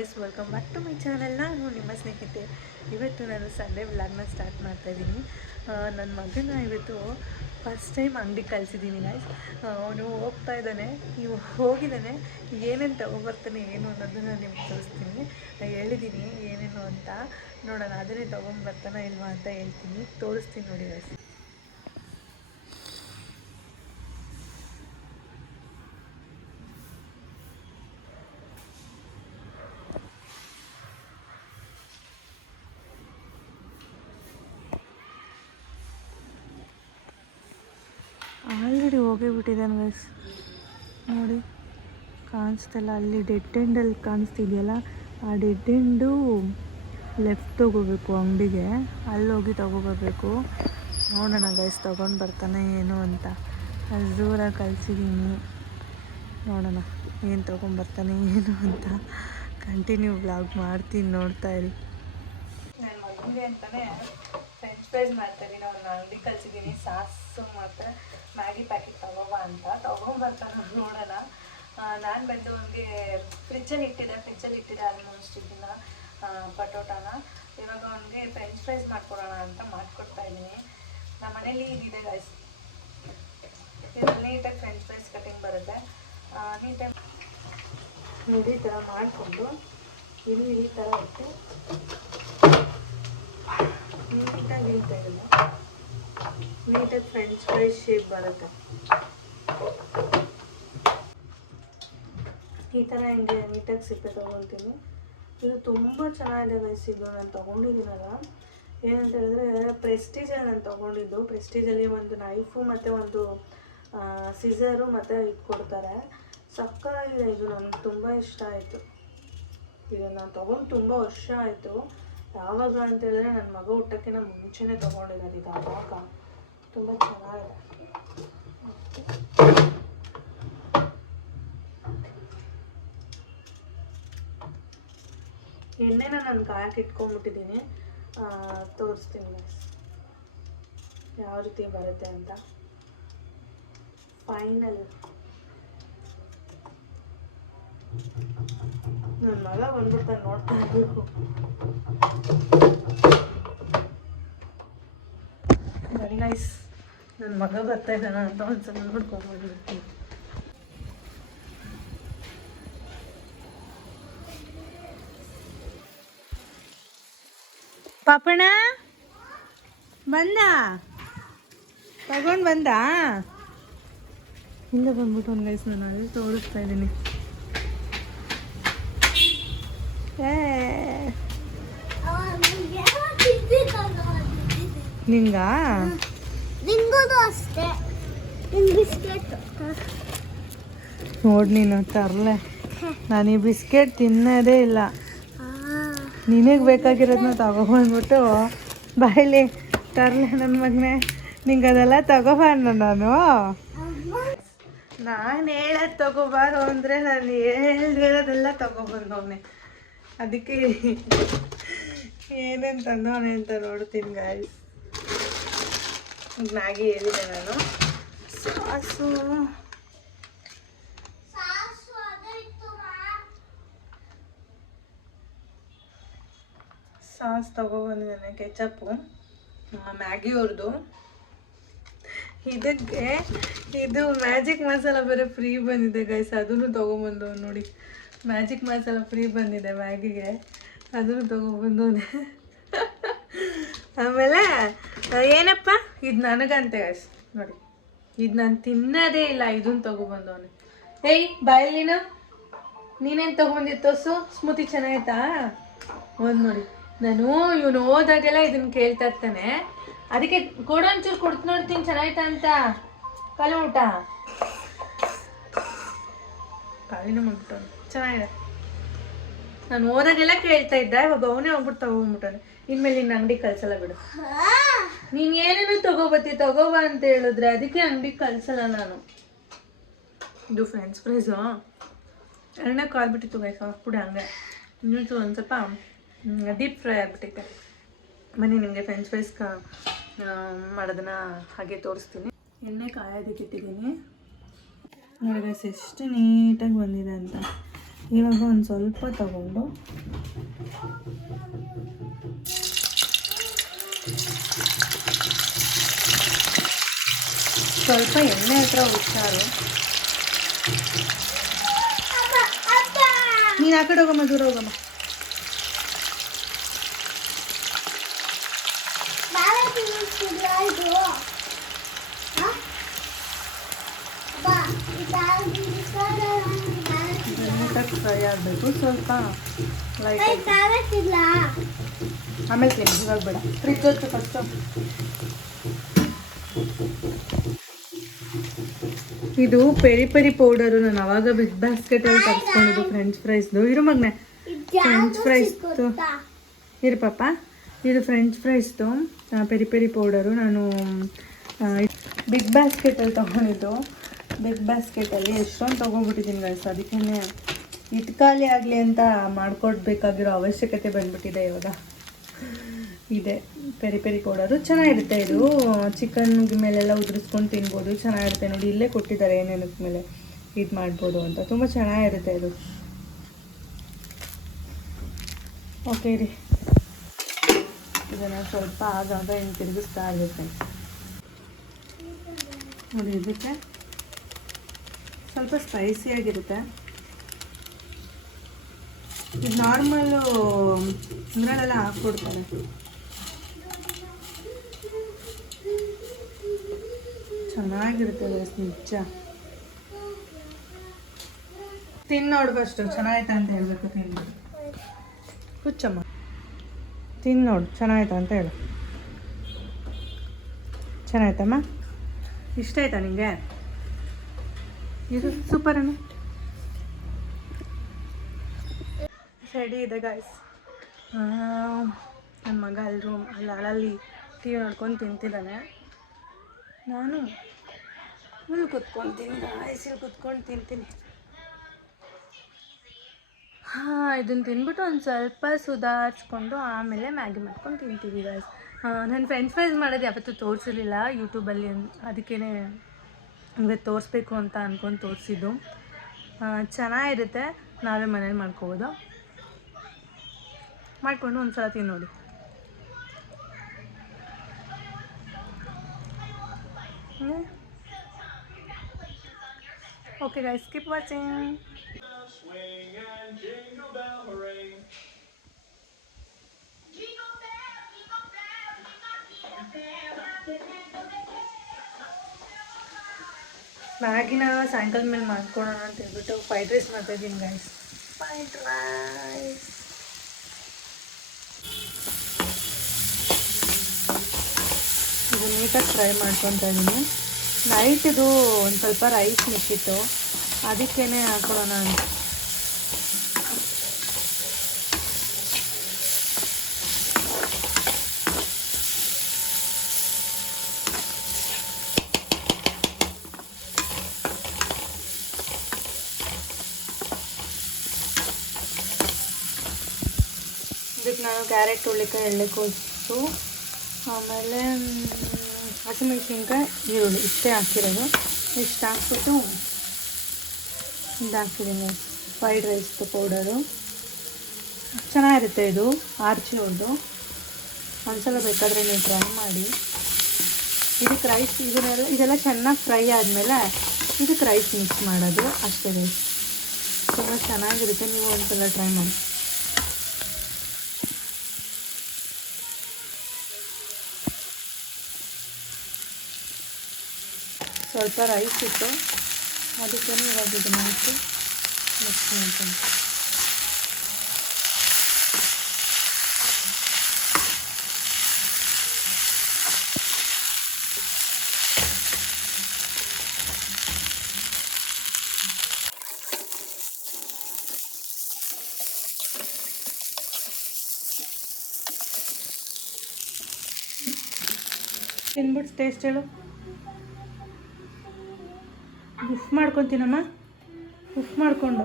Guys welcome back to my channel ನಾನು ನಿಮ್ಮ ಸ್ನೇಹಿತೆ. ಇವತ್ತು ನಾನು ಸಂಡೇ ವ್ಲಾಗ್ನ ಸ್ಟಾರ್ಟ್ ಮಾಡ್ತಾಯಿದ್ದೀನಿ ನನ್ನ ಮಗನ ಇವತ್ತು ಫಸ್ಟ್ ಟೈಮ್ ಅಂಗಡಿಗೆ ಕಳಿಸಿದ್ದೀನಿ ಗೈಸ್ ಅವನು ಹೋಗ್ತಾ ಇದ್ದಾನೆ. ನೀವು ಹೋಗಿದ್ದಾನೆ. ಏನೇನು ತೊಗೊಬರ್ತಾನೆ ಏನು ಅನ್ನೋದನ್ನು ನಿಮ್ಗೆ ತೋರಿಸ್ತೀನಿ. ನಾನು ಹೇಳಿದ್ದೀನಿ ಏನೇನು ಅಂತ. ನೋಡೋಣ, ಅದನ್ನೇ ತೊಗೊಂಬರ್ತಾನ ಇಲ್ವಾ ಅಂತ ಹೇಳ್ತೀನಿ. ತೋರಿಸ್ತೀನಿ ನೋಡಿ ಗೈಸ್ ಆಲ್ರೆಡಿ ಹೋಗೇ ಬಿಟ್ಟಿದ್ದಾನೆ ಗೈಸ್ ನೋಡಿ, ಕಾಣಿಸ್ತಲ್ಲ. ಅಲ್ಲಿ ಡೆಡ್ ಎಂಡಲ್ಲಿ ಕಾಣಿಸ್ತಿದೆಯಲ್ಲ? ಆ ಡೆಡ್ ಎಂಡು ಲೆಫ್ಟ್ ತೊಗೋಬೇಕು ಅಂಗಡಿಗೆ. ಅಲ್ಲಿ ಹೋಗಿ ನೋಡೋಣ ಗೈಸ್ ತೊಗೊಂಡು ಬರ್ತಾನೆ ಏನು ಅಂತ. ಅಲ್ಲಿ ದೂರ ಕಳಿಸಿದ್ದೀನಿ. ನೋಡೋಣ ಏನು ತೊಗೊಂಬರ್ತಾನೆ ಏನು ಅಂತ. ಕಂಟಿನ್ಯೂ ಬ್ಲಾಗ್ ಮಾಡ್ತೀನಿ ನೋಡ್ತಾ ಇರಿ. ಫ್ರೆಂಚ್ ಫ್ರೈಸ್ ಇದೀನಿ ಅವ್ನ ಅಂಗಡಿ ಕಳ್ಸಿದ್ದೀನಿ ಸಾಸು ಮಾತ್ರ ಮ್ಯಾಗಿ ಪ್ಯಾಕೆಟ್ ತಗೋಬಾ ಅಂತ. ತಗೊಂಬರ್ತಾನ ನೋಡೋಣ. ನಾನು ಬಂದು ಅವನಿಗೆ ಫ್ರಿಜ್ಜಲ್ಲಿ ಇಟ್ಟಿದ್ದೆ. ಫ್ರಿಜ್ಜಲ್ಲಿ ಇಟ್ಟಿದ್ದೆ ಆಲ್ಮೋಸ್ಟ್ ಇದನ್ನ ಪಟೋಟಾನ. ಇವಾಗ ಅವನಿಗೆ ಫ್ರೆಂಚ್ ಫ್ರೈಸ್ ಮಾಡ್ಕೊಡೋಣ ಅಂತ ಮಾಡ್ಕೊಡ್ತಾ ಇದ್ದೀನಿ. ನಮ್ಮ ಮನೇಲಿ ಇದಿದೆ ಇದ್ರಲ್ಲಿ ನೀಟಾಗಿ ಫ್ರೆಂಚ್ ಫ್ರೈಸ್ ಕಟಿಂಗ್ ಬರುತ್ತೆ. ನೀಟಾಗಿ ನೋಡಿ ಈ ಥರ ಮಾಡಿಕೊಂಡು ಇಲ್ಲಿ ಈ ಥರ ಇಟ್ಟು ನೀಟಾಗಿ ಇಳ್ತಾ ಇರಲ್ಲ. ನೀಟಾಗಿ ಫ್ರೆಂಚ್ ಫ್ರೈ ಶೇಪ್ ಬರುತ್ತೆ. ಈ ಥರ ಹಿಂಗೆ ನೀಟಾಗಿ ಸಿಪ್ಪೆ ತೊಗೊಳ್ತೀನಿ. ಇದು ತುಂಬ ಚೆನ್ನಾಗಿದೆ ಗೈಸ್ ಇದು ನಾನು ತೊಗೊಂಡಿದ್ದೀನಲ್ಲ ಏನಂತ ಹೇಳಿದ್ರೆ ಪ್ರೆಸ್ಟೀಜಲ್ಲಿ ನಾನು ತೊಗೊಂಡಿದ್ದು. ಪ್ರೆಸ್ಟೀಜಲ್ಲಿ ಒಂದು ನೈಫು ಮತ್ತು ಒಂದು ಸಿಸರು ಮತ್ತು ಇದು ಕೊಡ್ತಾರೆ. ಸಕ್ಕತ್ತಾಗಿದೆ ಇದು ನನಗೆ ತುಂಬ ಇಷ್ಟ ಆಯಿತು. ಇದು ನಾನು ತೊಗೊಂಡು ತುಂಬ ವರ್ಷ ಆಯಿತು. ಯಾವಾಗ ಅಂತ ಹೇಳಿದ್ರೆ ನನ್ನ ಮಗ ಹುಟ್ಟಕ್ಕಿಂತ ಮುಂಚೆನೇ ತೊಗೊಂಡಿರೋದು, ಇದು ಆವಾಗ ತುಂಬ ಚೆನ್ನಾಗಿದೆ. ಎಣ್ಣೆನ ನಾನು ಕಾಯಕ್ಕೆ ಇಟ್ಕೊಂಡ್ಬಿಟ್ಟಿದ್ದೀನಿ. ತೋರಿಸ್ತೀನಿ. ಯಾವ ರೀತಿ ಬರುತ್ತೆ ಅಂತ. ಫೈನಲ್ ನನ್ನ ಮಗ ಬಂದ್ಬಿಡ್ತಾನೆ ನೋಡ್ತಾ ಇರ್ಬೇಕು. ವೆರಿ ನೈಸ್ ನನ್ನ ಮಗ ಬರ್ತಾ ಇದ್ದಾನ ಅಂತ ಒಂದ್ಸಲ ನೋಡ್ಕೊಂಡ್ಬಿಡ್ತೀನಿ ಪಾಪಣ್ಣ? ಬಂದ? ತಗೊಂಡು ಬಂದ? ಇಲ್ಲ ಬಂದ್ಬಿಟ್ಟು ಒಂದು ಗೈಸ್ ನಾನು ಅಲ್ಲಿ ತೋರಿಸ್ತಾ ಇದ್ದೀನಿ. ನಿಂಗ ನಿಂಗೋದು ಅಷ್ಟೇ. ಬಿಸ್ಕೆಟ್ ನೋಡಿ ನೀನು ತರಲೆ. ನಾನು ಈ ಬಿಸ್ಕೆಟ್ ತಿನ್ನೋದೇ ಇಲ್ಲ. ನಿನಗೆ ಬೇಕಾಗಿರೋದನ್ನ ತಗೊಬಂದ್ಬಿಟ್ಟು ಬಾಯ್ಲಿ ತರಲೆ ನನ್ನ ಮಗನೇ. ನಿಂಗೆ ಅದೆಲ್ಲ ತಗೋಬಾರ್ದು ನಾನು? ನಾನು ಹೇಳೋದು ತಗೋಬಾರು ಅಂದರೆ ನಾನು ಹೇಳ್ದಿರೋದೆಲ್ಲ ತಗೊಬಂದವನೆ ಅದಕ್ಕೆ ಏನೇನು ತಂದವನೆ ಅಂತ ನೋಡ್ತೀನಿ ಗಾಯ್ಸ್ ಮ್ಯಾಗಿ ಹೇಳಿದೆ ನಾನು. ಸಾಸು. ಸಾಸ್ ತಗೊಬಂದಿದ್ದಾನೆ ಕೆಚಪ್ಪು. ಮ್ಯಾಗಿ ಅವ್ರದ್ದು ಇದಕ್ಕೆ ಇದು ಮ್ಯಾಜಿಕ್ ಮಸಾಲ ಬೇರೆ ಫ್ರೀ ಬಂದಿದೆ ಗೈಸ್ ಅದನ್ನು ತೊಗೊಂಬಂದು ನೋಡಿ. ಮ್ಯಾಜಿಕ್ ಮಸಾಲ ಫ್ರೀ ಬಂದಿದೆ ಮ್ಯಾಗಿಗೆ ಅದನ್ನು ತೊಗೊಬಂದು ಆಮೇಲೆ ಏನಪ್ಪ? ಇದು ನನಗಂತೆ ನೋಡಿ. ಇದು ನಾನು ತಿನ್ನೋದೇ ಇಲ್ಲ, ಇದನ್ನು ಅವನು ಏಯ್, ಬಾಯಲ್ಲಿ ನೀನು? ನೀನೇನು ತೊಗೊಂಬಂದಿತ್ತು ತೋಸು ಸ್ಮೂತಿ ಚೆನ್ನಾಗಿತ್ತಾ? ಒಂದು ನೋಡಿ. ನಾನು ಇವನು ಹೋದಾಗೆಲ್ಲ ಇದನ್ನ ಕೇಳ್ತಾ ಇರ್ತಾನೆ. ಅದಕ್ಕೆ ಕೊಡೋ ಒಂಚೂರು ಕೊಡ್ತು ನೋಡ್ತೀನಿ ಚೆನ್ನಾಯ್ತಾ ಅಂತ? ಕಲ ಊಟ? ಕಾಲಿನ ಮಾಡ್ಬಿಟ್ಟು ಚೆನ್ನಾಗಿದೆ. ನಾನು ಹೋದಾಗೆಲ್ಲ ಕೇಳ್ತಾ ಇದ್ದೆ, ಇವಾಗ ಅವನೇ ಹೋಗ್ಬಿಟ್ಟು ತಗೊಂಡ್ಬಿಟ್ಟಾನೆ. ಇನ್ಮೇಲೆ ನಿನ್ನ ಅಂಗಡಿ ಕಳ್ಸಲ್ಲ ಬಿಡು. ನೀನು ಏನೇನು ತಗೋಬತ್ತಿ, ತಗೋಬ ಅಂತ ಹೇಳಿದ್ರೆ ಅದಕ್ಕೆ ಅಂಗಡಿ ಕಳ್ಸಲ್ಲ ನಾನು. ಇದು ಫ್ರೆಂಡ್ಸ್ ಫ್ರೈಸು ಎಣ್ಣೆ ಕಾಲ್ಬಿಟ್ಟಿತ್ತು ಗೈಸ್ ಹಾಕ್ಬಿಡಿ ಹಂಗೆ. ಇನ್ನೊಂದು ಒಂದು ಸ್ವಲ್ಪ ಡೀಪ್ ಫ್ರೈ ಆಗಿಬಿಟ್ಟಿತ್ತೆ. ಬನ್ನಿ, ನಿಮಗೆ ಫ್ರೆಂಚ್ ಫ್ರೈಸ್ ಕ ಮಾಡೋದನ್ನ ಹಾಗೆ ತೋರಿಸ್ತೀನಿ. ಎಣ್ಣೆ ಕಾಯೋದಕ್ಕೆ ಇಟ್ಟಿದ್ದೀನಿ. ನೋಡಿ ಎಷ್ಟು ನೀಟಾಗಿ ಬಂದಿದೆ ಅಂತ. ಇವಾಗ ಒಂದು ಸ್ವಲ್ಪ ತಗೊಂಡು. ಸ್ವಲ್ಪ ಎಣ್ಣೆ ಹತ್ರ ಹುಷಾರು ನೀನು ಆ ಕಡೆ ಹೋಗಮ್ಮ ದೂರ ಹೋಗಮ್ಮ ನಾವೇ ತಿನ್ನಿಸ್ತಿದ್ವಾ ಇದು ಹ? ಬಾ, ಈ ದಾರ ತಿನ್ನಿಸ್ಕೊಂಡ್ರೆ ನಮ್ಗೆ ದಾರ ನೀಟಾಗಿ ಫ್ರೈ ಆಗಬೇಕು. ಸ್ವಲ್ಪ ಲೈಟ್ ಆಮೇಲೆ ತಿನ್ನಿ ಇವಾಗ ಬೇಡ. ಫ್ರಿಜ್ ಹೊತ್ತು ಫಸ್ಟ್ ಇದು ಪೆರಿ ಪೆರಿ ಪೌಡರು ನಾನು ಅವಾಗ ಬಿಗ್ ಬಾಸ್ಕೆಟಲ್ಲಿ ತರಿಸ್ಕೊಂಡಿದ್ದು ಫ್ರೆಂಚ್ ಫ್ರೈಸ್ದು ಇರು ಮಗ್ನೆ. ಫ್ರೆಂಚ್ ಯಾವ್ದು ಫ್ರೈಸ್ ಸಿಕ್ಕುತ್ತಾ? ಇರು ಪಾಪ. ಇದು ಫ್ರೆಂಚ್ ಫ್ರೈಸ್ದು ಪೆರಿ ಪೆರಿ ಪೌಡರು ನಾನು ಬಿಗ್ ಬಾಸ್ಕೆಟಲ್ಲಿ ತೊಗೊಂಡಿದ್ದು. ಬಿಗ್ ಬಾಸ್ಕೆಟಲ್ಲಿ ಎಷ್ಟೊಂದು ತೊಗೊಂಡ್ಬಿಟ್ಟಿದ್ದೀನಿ ಗೈಸ್ ಅದಕ್ಕೇ ಖಾಲಿ ಆಗಲಿ ಅಂತ ಮಾಡ್ಕೊಡ್ಬೇಕಾಗಿರೋ ಅವಶ್ಯಕತೆ ಬಂದ್ಬಿಟ್ಟಿದೆ ಇವಾಗ. ಇದೆ. Peri peri powder. ಚೆನ್ನಾಗಿರುತ್ತೆ ಇದು. ಚಿಕನ್ ಮೇಲೆಲ್ಲ ಉದುರಿಸ್ಕೊಂಡು ತಿನ್ಬೋದು. ಚೆನ್ನಾಗಿರುತ್ತೆ ನೋಡಿ. ಇಲ್ಲೇ ಕೊಟ್ಟಿದ್ದಾರೆ ಏನೇನಕ್ಕೆ ಮೇಲೆ ಇದು ಮಾಡ್ಬೋದು ಅಂತ. ತುಂಬ ಚೆನ್ನಾಗಿರುತ್ತೆ ಇದು. ಓಕೆ ರೀ ಇದನ್ನು ಸ್ವಲ್ಪ ಆಗಾಗ ಹಿಂಗೆ ತಿರುಗಿಸ್ತಾ ಇರುತ್ತೆ. ನೋಡಿ, ಇದಕ್ಕೆ ಸ್ವಲ್ಪ ಸ್ಪೈಸಿಯಾಗಿರುತ್ತೆ ಇದು ನಾರ್ಮಲ್ಲು ಇದರಲ್ಲೆಲ್ಲ ಹಾಕ್ಬಿಡ್ತಾರೆ ಚೆನ್ನಾಗಿರುತ್ತೆ ನಿಜ. ತಿನ್ನೋಡು ಫಸ್ಟು ಚೆನ್ನಾಯ್ತಾ ಅಂತ ಹೇಳ್ಬೇಕು ತಿನ್ಬಿಟ್ಟು ಕುಚ್ಚಮ್ಮ ತಿಂದು ನೋಡು ಚೆನ್ನಾಯ್ತಾ ಅಂತ ಹೇಳು. ಚೆನ್ನಾಯ್ತಮ್ಮ ಇಷ್ಟ ಆಯ್ತಾ ನಿಂಗೆ? ಇದು ಸೂಪರ್ ಅಣ್ಣ ಸೈಡಿ ಇದೆ ಗಾಯ್ಸ್ ನನ್ನ ಮಗ ಅಲ್ಲಿ ರೂಮ್ ಅಲ್ಲಿ ಅಳಲ್ಲಿ ಟಿ ವಿ ನೋಡ್ಕೊಂಡು ತಿಂತಿದ್ದಾನೆ ನಾನು ಫುಲ್ ಕುತ್ಕೊತೀನಿ ಗಾಯ್ಸ್ ಇಲ್ಲಿ ಕುತ್ಕೊಂಡು ತಿಂತೀನಿ. ಹಾಂ ಇದನ್ನು ತಿಂದ್ಬಿಟ್ಟು ಒಂದು ಸ್ವಲ್ಪ ಸುಧಾರಿಸ್ಕೊಂಡು ಆಮೇಲೆ ಮ್ಯಾಗಿ ಮಾಡ್ಕೊಂಡು ತಿಂತೀವಿ ಗಾಯ್ಸ್ ನಾನು ಫ್ರೆಂಚ್ ಫ್ರೈಸ್ ಮಾಡೋದು ಯಾವತ್ತೂ ತೋರಿಸಿರಲಿಲ್ಲ. ಯೂಟ್ಯೂಬಲ್ಲಿ ಅದಕ್ಕೇ ನಿಮಗೆ ತೋರಿಸ್ಬೇಕು ಅಂತ ಅಂದ್ಕೊಂಡು ತೋರಿಸಿದ್ದು. ಚೆನ್ನಾಗಿರುತ್ತೆ. ನಾವೇ ಮನೇಲಿ ಮಾಡ್ಕೋಬೋದು. ಮಾಡಿಕೊಂಡು ಒಂದು ಸಲ ತಿನ್ನೋಡಿ ಓಕೆ ಗೈಸ್ ಕೀಪ್ ವಾಚಿಂಗ್ ಮ್ಯಾಗಿನ ಸಾಯಂಕಾಲ ಮೇಲೆ ಮಾಡ್ಕೊಡೋಣ ಅಂತ ಹೇಳ್ಬಿಟ್ಟು ಫ್ರೈಡ್ ರೈಸ್ ಮಾಡ್ತಾ ಇದ್ದೀನಿ ಗೈಸ್ ಫ್ರೈಡ್ ರೈಸ್ ನೀಟಾಗಿ ಫ್ರೈ ಮಾಡ್ಕೊತಾ ಇದ್ದೀನಿ ನೈಟ್ ಇದು ಒಂದು ಸ್ವಲ್ಪ ರೈಸ್ ಮಿಕ್ಕಿತ್ತು ಅದಕ್ಕೇ ಹಾಕೊಳ್ಳೋಣ ಅಂತ. ಇದಕ್ಕೆ ನಾನು ಕ್ಯಾರೆಟ್ ಹುಳ್ಳಿಕಾಯಿ ಎಳ್ಳೆಕೋಸು ಆಮೇಲೆ ಹಸಿಮೆಣಸಿನ್ಕಾಯಿ, ಈರುಳ್ಳಿ, ಇಷ್ಟೇ ಹಾಕಿರೋದು. ಇಷ್ಟು ಹಾಕ್ಬಿಟ್ಟು ಇದು ಫ್ರೈಡ್ ರೈಸ್ದು ಪೌಡರು ಚೆನ್ನಾಗಿರುತ್ತೆ ಇದು, ಆರ್ಚಿ ಒಂದು ಒಂದ್ಸಲ ಬೇಕಾದರೆ ನೀವು ಟ್ರೈ ಮಾಡಿ. ಇದಕ್ಕೆ ರೈಸ್ ಇದನ್ನೆಲ್ಲ, ಇದೆಲ್ಲ ಚೆನ್ನಾಗಿ ಫ್ರೈ ಆದಮೇಲೆ ಇದಕ್ಕೆ ರೈಸ್ ಮಿಕ್ಸ್ ಮಾಡೋದು, ಅಷ್ಟೇ ರೈಸ್ ತುಂಬ ಚೆನ್ನಾಗಿರುತ್ತೆ, ನೀವು ಒಂದ್ಸಲ ಟ್ರೈ ಮಾಡಿ. ಸ್ವಲ್ಪ ರೈಸ್ ಇತ್ತು ಅದಕ್ಕೆ ಇವಾಗ ಇದನ್ನ ಹಾಕಿ ಮಿಕ್ಸ್ ಮಾಡ್ತೀನಿ ತಿನ್ಬಿಟ್ಟು ಟೇಸ್ಟ್ ಹೇಳು. ಉಫ್ ಮಾಡ್ಕೊತೀನಮ್ಮ. ಉಫ್ ಮಾಡಿಕೊಂಡು.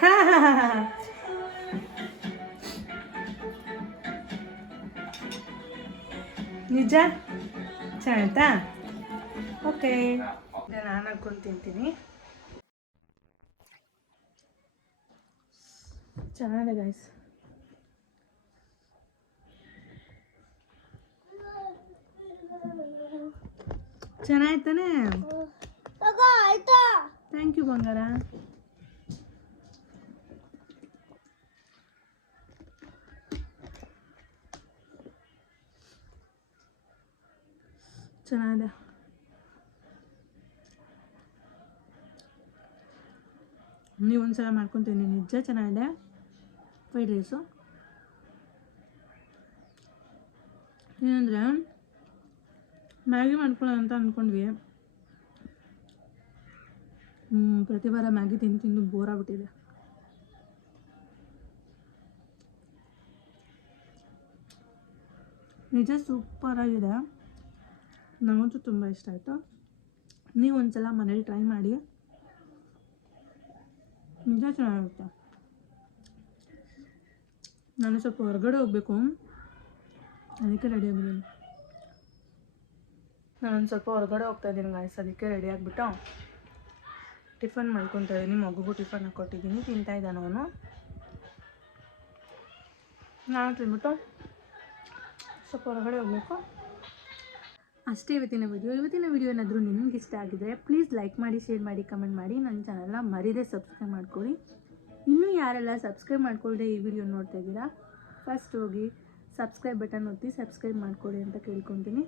ಹಾಂ ಹಾಂ ನಿಜ? ಚೆನ್ನಾಯ್ತಾ? ಓಕೆ. ನಾನು ಹಾಕೊಂಡು ತಿಂತೀನಿ. ಚೆನ್ನಾಗಿದೆ ಗೈಸ್ ಆಯ್ತಾ? ಥ್ಯಾಂಕ್ ಯು ಬಂಗಾರ. ಚೆನ್ನಾಗಿದೆ. ನೀವು ಒಂದ್ಸಲ ಮಾಡ್ಕೊತೀನಿ ನಿಜ ಚೆನ್ನಾಗಿದೆ. ಫ್ರೈಡ್ ರೈಸು ಏನಂದರೆ ಮ್ಯಾಗಿ ಮಾಡ್ಕೊಳ್ಳೋಣ ಅಂತ ಅಂದ್ಕೊಂಡ್ವಿ ಪ್ರತಿ ವಾರ ಮ್ಯಾಗಿ ತಿಂದು ತಿಂದು ಬೋರ್ ಆಗ್ಬಿಟ್ಟಿದೆ. ನಿಜ ಸೂಪರಾಗಿದೆ ನನಗಂತೂ ತುಂಬ ಇಷ್ಟ ಆಯಿತು. ನೀವು ಒಂದ್ಸಲ ಮನೇಲಿ ಟ್ರೈ ಮಾಡಿ. ನಿಜ ಚೆನ್ನಾಗಿರುತ್ತೆ. ನಾನು ಸ್ವಲ್ಪ ಹೊರಗಡೆ ಹೋಗಬೇಕು. ಅದಕ್ಕೆ ರೆಡಿ ಆಗಿದ್ದೀನಿ. ನಾನು ಸ್ವಲ್ಪ ಹೊರಗಡೆ ಹೋಗ್ತಾ ಇದ್ದೀನಿ ಗಾಯ್ಸ್ ಅದಕ್ಕೆ ರೆಡಿ ಆಗಿಬಿಟ್ಟು ಟಿಫನ್ ಮಾಡ್ಕೊತಾ ಇದ್ದೀನಿ. ಮಗುಗೂ ಟಿಫನ್ ಹಾಕ್ಕೊಟ್ಟಿದ್ದೀನಿ ತಿಂತಾ ಇದ್ದಾನೆ ಅವನು. ನಾನು ತಿಂದ್ಬಿಟ್ಟು ಸ್ವಲ್ಪ ಹೊರಗಡೆ ಹೋಗ್ಬೇಕು. ಅಷ್ಟೇ ಇವತ್ತಿನ ವಿಡಿಯೋ ಇವತ್ತಿನ ವಿಡಿಯೋ ಏನಾದರೂ ನಿಮ್ಗೆ ಇಷ್ಟ ಆಗಿದ್ರೆ ಪ್ಲೀಸ್ ಲೈಕ್ ಮಾಡಿ ಶೇರ್ ಮಾಡಿ ಕಮೆಂಟ್ ಮಾಡಿ. ನನ್ನ ಚಾನಲ್ನ ಮರೀದೆ ಸಬ್ಸ್ಕ್ರೈಬ್ ಮಾಡ್ಕೊಳ್ಳಿ. ಇನ್ನೂ ಯಾರೆಲ್ಲ ಸಬ್ಸ್ಕ್ರೈಬ್ ಮಾಡ್ಕೊಳ್ಳದೆ ಈ ವಿಡಿಯೋ ನೋಡ್ತಾ ಇದ್ದೀರಾ ಫಸ್ಟ್ ಹೋಗಿ ಸಬ್ಸ್ಕ್ರೈಬ್ ಬಟನ್ ಒತ್ತಿ ಸಬ್ಸ್ಕ್ರೈಬ್ ಮಾಡ್ಕೊಳ್ಳಿ ಅಂತ ಕೇಳ್ಕೊತೀನಿ.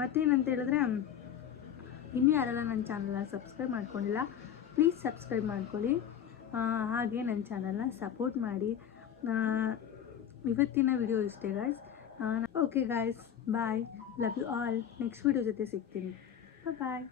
ಮತ್ತೇನಂತ ಹೇಳಿದ್ರೆ, ಇನ್ನೂ ಯಾರೆಲ್ಲ ನನ್ನ ಚಾನಲ್ನ ಸಬ್ಸ್ಕ್ರೈಬ್ ಮಾಡ್ಕೊಂಡಿಲ್ಲ ಪ್ಲೀಸ್ ಸಬ್ಸ್ಕ್ರೈಬ್ ಮಾಡ್ಕೊಳ್ಳಿ. ಹಾಗೆ ನನ್ನ ಚಾನಲ್ನ ಸಪೋರ್ಟ್ ಮಾಡಿ. ಇವತ್ತಿನ ವಿಡಿಯೋ ಇಷ್ಟೇ guys okay guys bye love you all next video ಜೊತೆ ಸಿಗ್ತೀನಿ. ಬಾಯ್